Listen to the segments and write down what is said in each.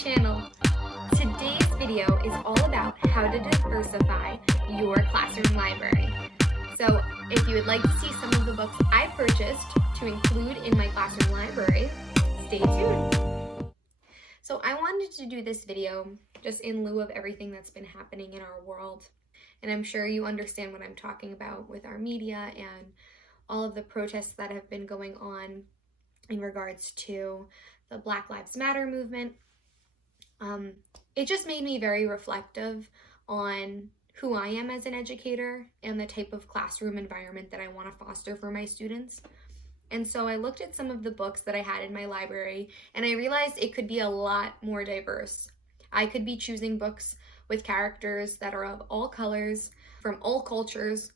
channel. Today's video is all about how to diversify your classroom library. So if you would like to see some of the books I purchased to include in my classroom library, stay tuned. So I wanted to do this video just in lieu of everything that's been happening in our world. And I'm sure you understand what I'm talking about with our media and all of the protests that have been going on in regards to the Black Lives Matter movement. It just made me very reflective on who I am as an educator and the type of classroom environment that I want to foster for my students. And so I looked at some of the books that I had in my library and I realized it could be a lot more diverse. I could be choosing books with characters that are of all colors, from all cultures,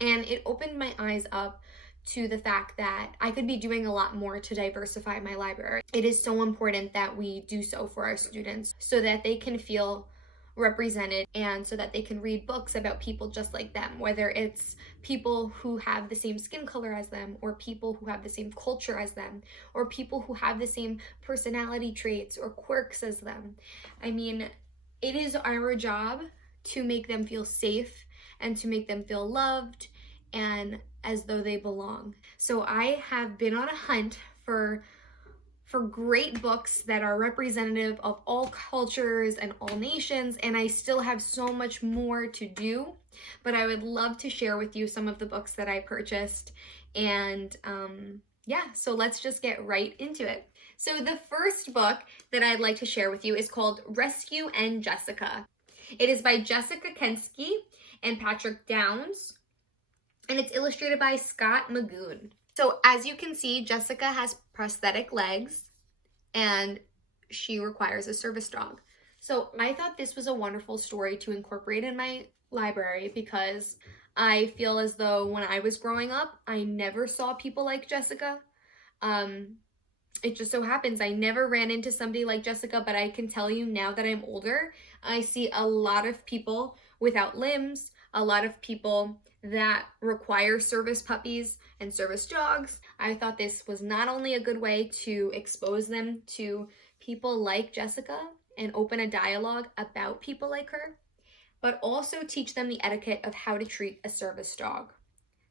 and it opened my eyes up to the fact that I could be doing a lot more to diversify my library. It is so important that we do so for our students so that they can feel represented and so that they can read books about people just like them, whether it's people who have the same skin color as them, or people who have the same culture as them, or people who have the same personality traits or quirks as them. I mean, it is our job to make them feel safe and to make them feel loved and as though they belong. So I have been on a hunt for great books that are representative of all cultures and all nations, and I still have so much more to do, but I would love to share with you some of the books that I purchased. And yeah, so let's just get right into it. So the first book that I'd like to share with you is called Rescue and Jessica. It is by Jessica Kensky and Patrick Downs, and it's illustrated by Scott Magoon. So as you can see, Jessica has prosthetic legs and she requires a service dog. So I thought this was a wonderful story to incorporate in my library because I feel as though when I was growing up, I never saw people like Jessica. It just so happens I never ran into somebody like Jessica, but I can tell you now that I'm older, I see a lot of people without limbs, a lot of people that require service puppies and service dogs. I thought this was not only a good way to expose them to people like Jessica and open a dialogue about people like her, but also teach them the etiquette of how to treat a service dog.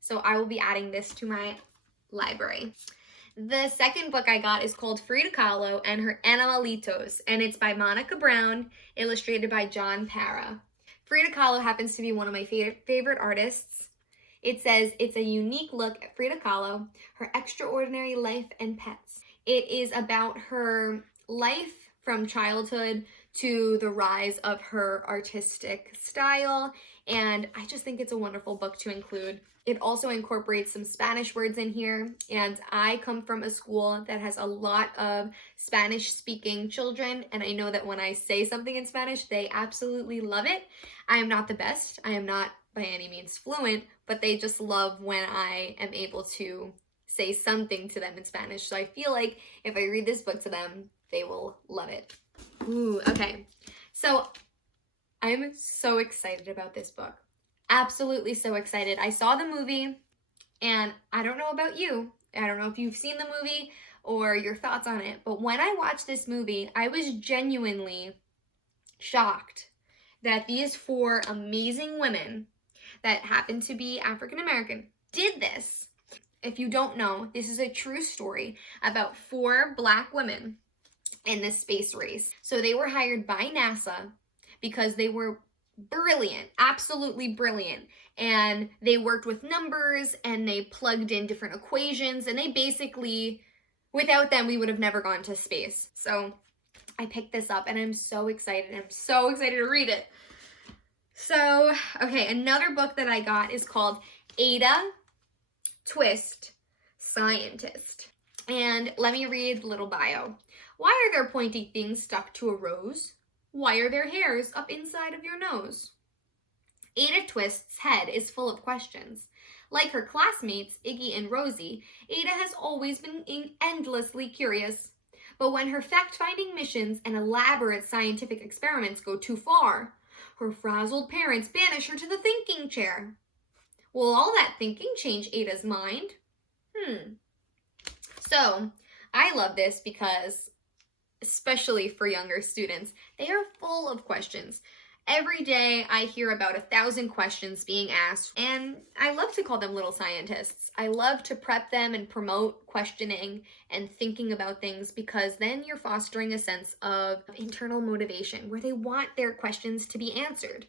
So I will be adding this to my library. The second book I got is called Frida Kahlo and Her Animalitos, and it's by Monica Brown, illustrated by John Para. Frida Kahlo happens to be one of my favorite artists. It says it's a unique look at Frida Kahlo, her extraordinary life and pets. It is about her life from childhood to the rise of her artistic style, and I just think it's a wonderful book to include. It also incorporates some Spanish words in here, and I come from a school that has a lot of Spanish-speaking children, and I know that when I say something in Spanish, they absolutely love it. I am not the best. I am not by any means fluent, but they just love when I am able to say something to them in Spanish. So I feel like if I read this book to them, they will love it. Ooh, okay. So I'm so excited about this book. Absolutely so excited. I saw the movie, and I don't know about you. I don't know if you've seen the movie or your thoughts on it, but when I watched this movie, I was genuinely shocked that these four amazing women that happen to be African American did this. If you don't know, this is a true story about four Black women in this space race. So they were hired by NASA because they were brilliant, absolutely brilliant. And they worked with numbers and they plugged in different equations, and they basically, without them, we would have never gone to space. So I picked this up and I'm so excited. I'm so excited to read it. So, okay, another book that I got is called Ada Twist Scientist. And let me read the little bio. Why are there pointy things stuck to a rose? Why are there hairs up inside of your nose? Ada Twist's head is full of questions. Like her classmates, Iggy and Rosie, Ada has always been endlessly curious. But when her fact-finding missions and elaborate scientific experiments go too far, her frazzled parents banish her to the thinking chair. Will all that thinking change Ada's mind? So, I love this because especially for younger students. They are full of questions. Every day I hear about 1,000 questions being asked, and I love to call them little scientists. I love to prep them and promote questioning and thinking about things, because then you're fostering a sense of internal motivation where they want their questions to be answered.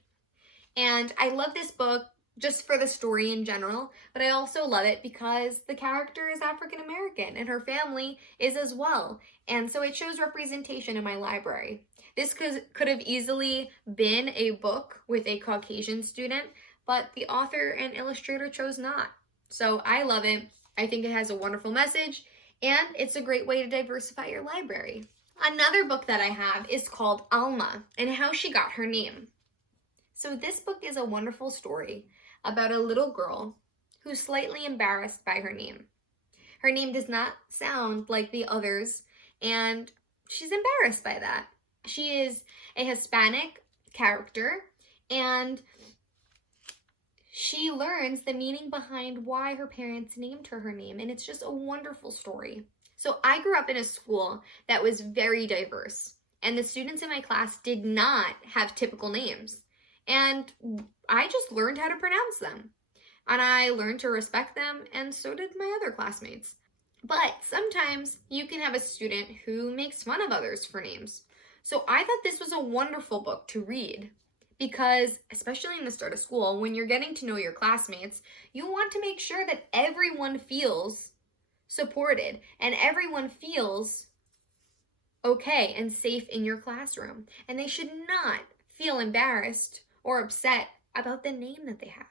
And I love this book just for the story in general, but I also love it because the character is African American and her family is as well. And so it shows representation in my library. This could have easily been a book with a Caucasian student, but the author and illustrator chose not. So I love it. I think it has a wonderful message, and it's a great way to diversify your library. Another book that I have is called Alma and How She Got Her Name. So this book is a wonderful story about a little girl who's slightly embarrassed by her name. Her name does not sound like the others, and she's embarrassed by that. She is a Hispanic character, and she learns the meaning behind why her parents named her name, and it's just a wonderful story. So I grew up in a school that was very diverse, and the students in my class did not have typical names. And I just learned how to pronounce them. And I learned to respect them, and so did my other classmates. But sometimes you can have a student who makes fun of others for names. So I thought this was a wonderful book to read, because especially in the start of school, when you're getting to know your classmates, you want to make sure that everyone feels supported and everyone feels okay and safe in your classroom. And they should not feel embarrassed or upset about the name that they have.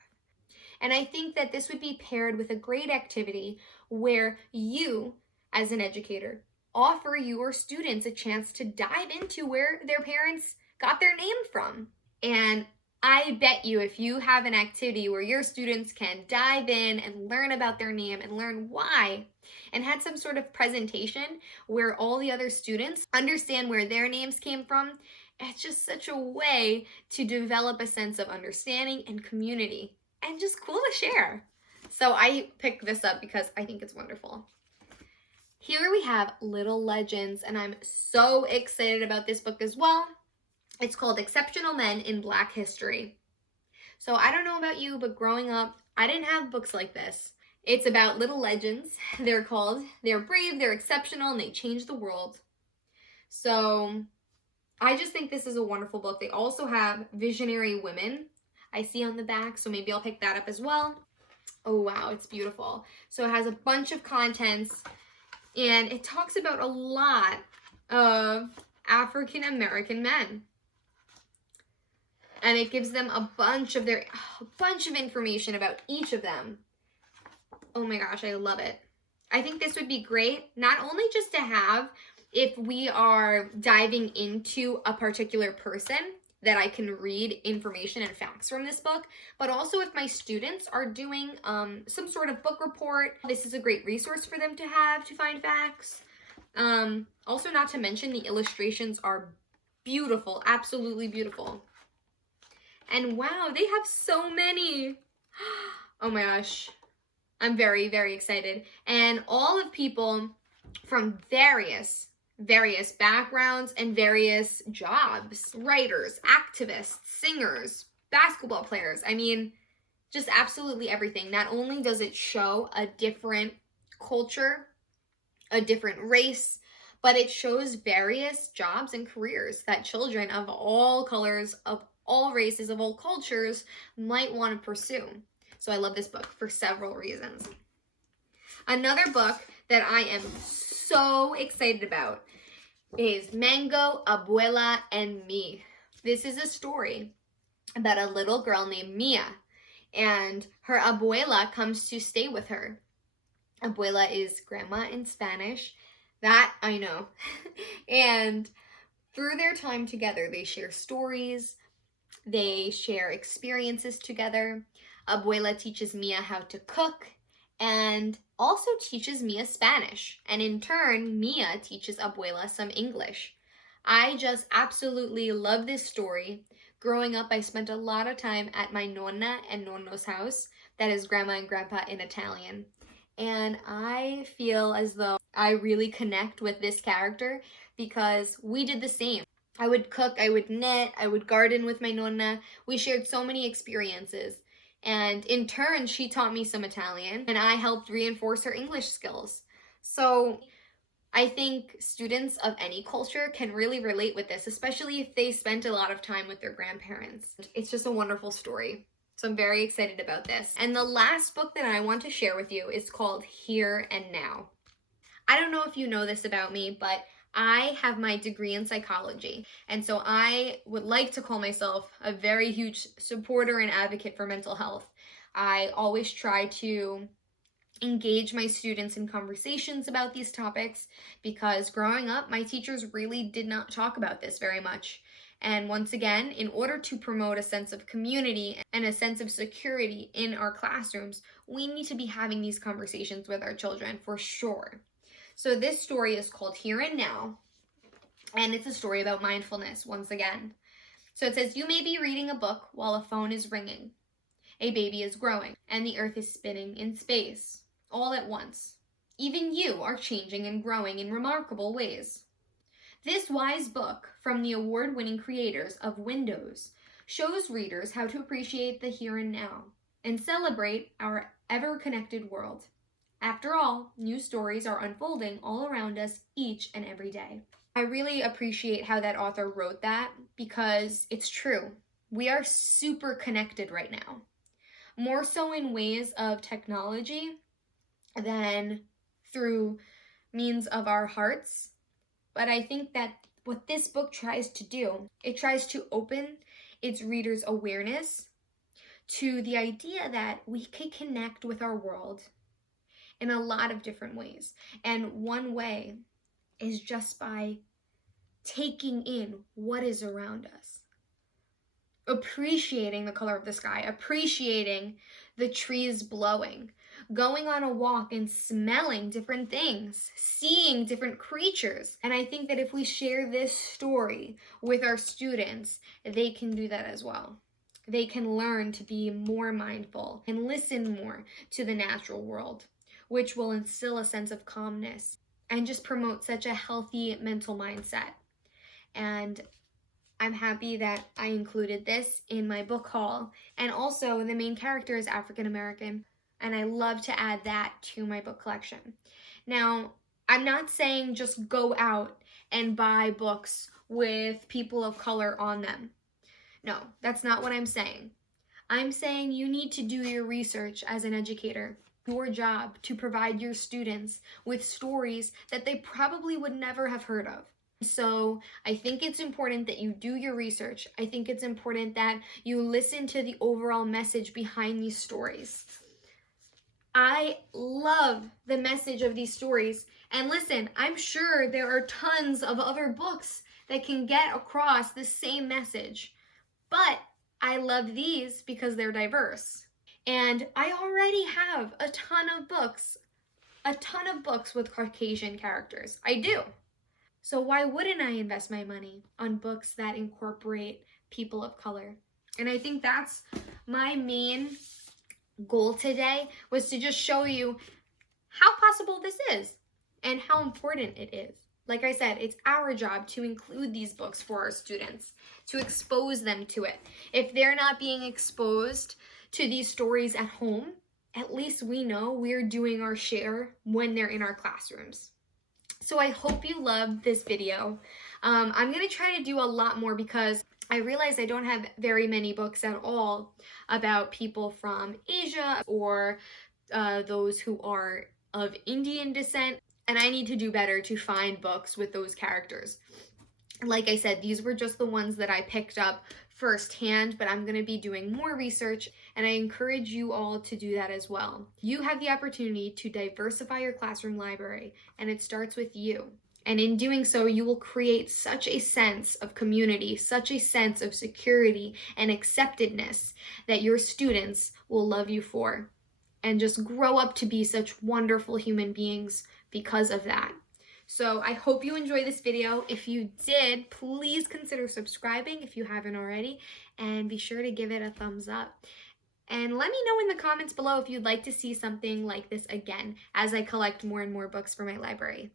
And I think that this would be paired with a great activity where you, as an educator, offer your students a chance to dive into where their parents got their name from. And I bet you, if you have an activity where your students can dive in and learn about their name and learn why, and had some sort of presentation where all the other students understand where their names came from, it's just such a way to develop a sense of understanding and community, and just cool to share. So I picked this up because I think it's wonderful. Here we have Little Legends, and I'm so excited about this book as well. It's called Exceptional Men in Black History. So I don't know about you, but growing up, I didn't have books like this. It's about little legends. They're brave, they're exceptional, and they change the world. So I just think this is a wonderful book. They also have Visionary Women I see on the back, so maybe I'll pick that up as well. Oh wow, it's beautiful. So it has a bunch of contents, and it talks about a lot of African American men. And it gives them a bunch of information about each of them. Oh my gosh, I love it. I think this would be great, not only just to have if we are diving into a particular person that I can read information and facts from this book, but also if my students are doing some sort of book report, this is a great resource for them to have to find facts. Also, not to mention, the illustrations are beautiful, absolutely beautiful. And wow, they have so many. Oh my gosh. I'm very, very excited. And all of people from various backgrounds and various jobs. Writers, activists, singers, basketball players. I mean, just absolutely everything. Not only does it show a different culture, a different race, but it shows various jobs and careers that children of all colors, of all races, of all cultures might want to pursue. So I love this book for several reasons. Another book that I am so excited about is Mango, Abuela Me. This is a story about a little girl named Mia, and her abuela comes to stay with her. Abuela is grandma in Spanish. That I know. And through their time together, they share stories, they share experiences together. Abuela teaches Mia how to cook and also teaches Mia Spanish. And in turn, Mia teaches Abuela some English. I just absolutely love this story. Growing up, I spent a lot of time at my nonna and nonno's house. That is grandma and grandpa in Italian. And I feel as though I really connect with this character because we did the same. I would cook, I would knit, I would garden with my nonna. We shared so many experiences. And in turn, she taught me some Italian, and I helped reinforce her English skills. So I think students of any culture can really relate with this, especially if they spent a lot of time with their grandparents. It's just a wonderful story. So I'm very excited about this. And the last book that I want to share with you is called Here and Now. I don't know if you know this about me, but I have my degree in psychology. And so I would like to call myself a very huge supporter and advocate for mental health. I always try to engage my students in conversations about these topics because growing up, my teachers really did not talk about this very much. And once again, in order to promote a sense of community and a sense of security in our classrooms, we need to be having these conversations with our children for sure. So this story is called Here and Now, and it's a story about mindfulness once again. So it says, you may be reading a book while a phone is ringing. A baby is growing, and the earth is spinning in space, all at once. Even you are changing and growing in remarkable ways. This wise book from the award-winning creators of Windows shows readers how to appreciate the here and now and celebrate our ever-connected world. After all, new stories are unfolding all around us each and every day. I really appreciate how that author wrote that because it's true. We are super connected right now. More so in ways of technology than through means of our hearts. But I think that what this book tries to do, it tries to open its readers' awareness to the idea that we can connect with our world in a lot of different ways. And one way is just by taking in what is around us. Appreciating the color of the sky, appreciating the trees blowing, going on a walk and smelling different things, seeing different creatures. And I think that if we share this story with our students, they can do that as well. They can learn to be more mindful and listen more to the natural world, which will instill a sense of calmness and just promote such a healthy mental mindset. And I'm happy that I included this in my book haul. And also, the main character is African American, and I love to add that to my book collection. Now, I'm not saying just go out and buy books with people of color on them. No, that's not what I'm saying. I'm saying you need to do your research as an educator. Your job to provide your students with stories that they probably would never have heard of. So I think it's important that you do your research. I think it's important that you listen to the overall message behind these stories. I love the message of these stories. And listen, I'm sure there are tons of other books that can get across the same message. But I love these because they're diverse. And I already have a ton of books with Caucasian characters. I do. So why wouldn't I invest my money on books that incorporate people of color? And I think that's my main goal today, was to just show you how possible this is and how important it is. Like I said, it's our job to include these books for our students, to expose them to it. If they're not being exposed to these stories at home, at least we know we're doing our share when they're in our classrooms. So I hope you loved this video. I'm going to try to do a lot more because I realize I don't have very many books at all about people from Asia or those who are of Indian descent. And I need to do better to find books with those characters. Like I said, these were just the ones that I picked up firsthand, but I'm going to be doing more research, and I encourage you all to do that as well. You have the opportunity to diversify your classroom library, and it starts with you. And in doing so, you will create such a sense of community, such a sense of security and acceptedness that your students will love you for, and just grow up to be such wonderful human beings because of that. So I hope you enjoyed this video. If you did, please consider subscribing if you haven't already, and be sure to give it a thumbs up. And let me know in the comments below if you'd like to see something like this again as I collect more and more books for my library.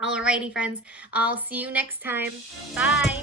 Alrighty, friends, I'll see you next time. Bye!